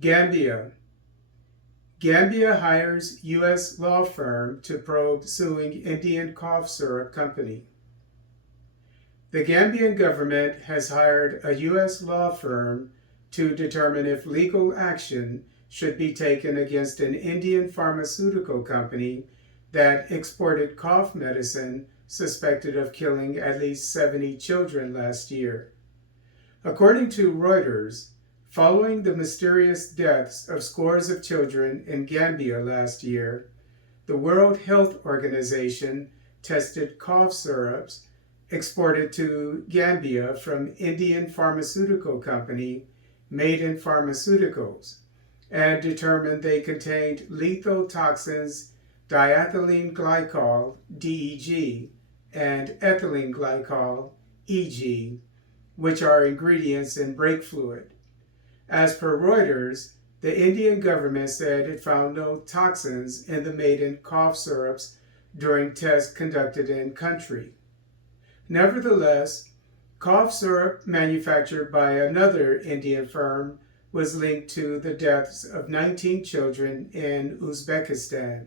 Gambia. Gambia hires U.S. law firm to probe suing Indian cough syrup company. The Gambian government has hired a U.S. law firm to determine if legal action should be taken against an Indian pharmaceutical company that exported cough medicine suspected of killing at least 70 children last year. According to Reuters, following the mysterious deaths of scores of children in Gambia last year, the World Health Organization tested cough syrups exported to Gambia from Indian pharmaceutical company Maiden Pharmaceuticals and determined they contained lethal toxins diethylene glycol, DEG, and ethylene glycol, EG, which are ingredients in brake fluid. As per Reuters, the Indian government said it found no toxins in the Maiden cough syrups during tests conducted in country. Nevertheless, cough syrup manufactured by another Indian firm was linked to the deaths of 19 children in Uzbekistan.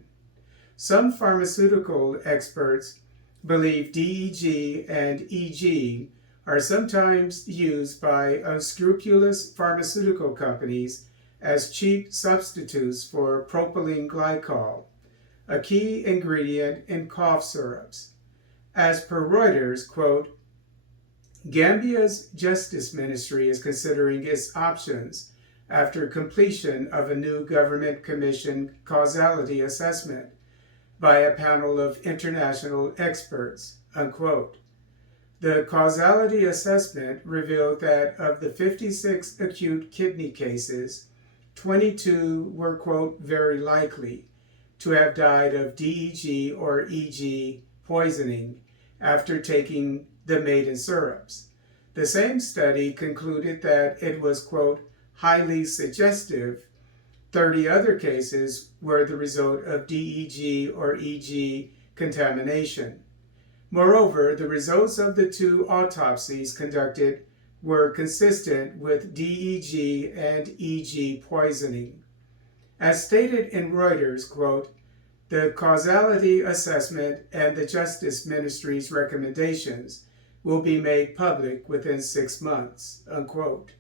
Some pharmaceutical experts believe DEG and EG are sometimes used by unscrupulous pharmaceutical companies as cheap substitutes for propylene glycol, a key ingredient in cough syrups. As per Reuters, quote, Gambia's Justice Ministry is considering its options after completion of a new government-commissioned causality assessment by a panel of international experts, unquote. The causality assessment revealed that of the 56 acute kidney cases, 22 were, quote, very likely to have died of DEG or EG poisoning after taking the Maiden syrups. The same study concluded that it was, quote, highly suggestive. 30 other cases were the result of DEG or EG contamination. Moreover, the results of the two autopsies conducted were consistent with DEG and EG poisoning. As stated in Reuters, quote, the causality assessment and the Justice Ministry's recommendations will be made public within 6 months, unquote.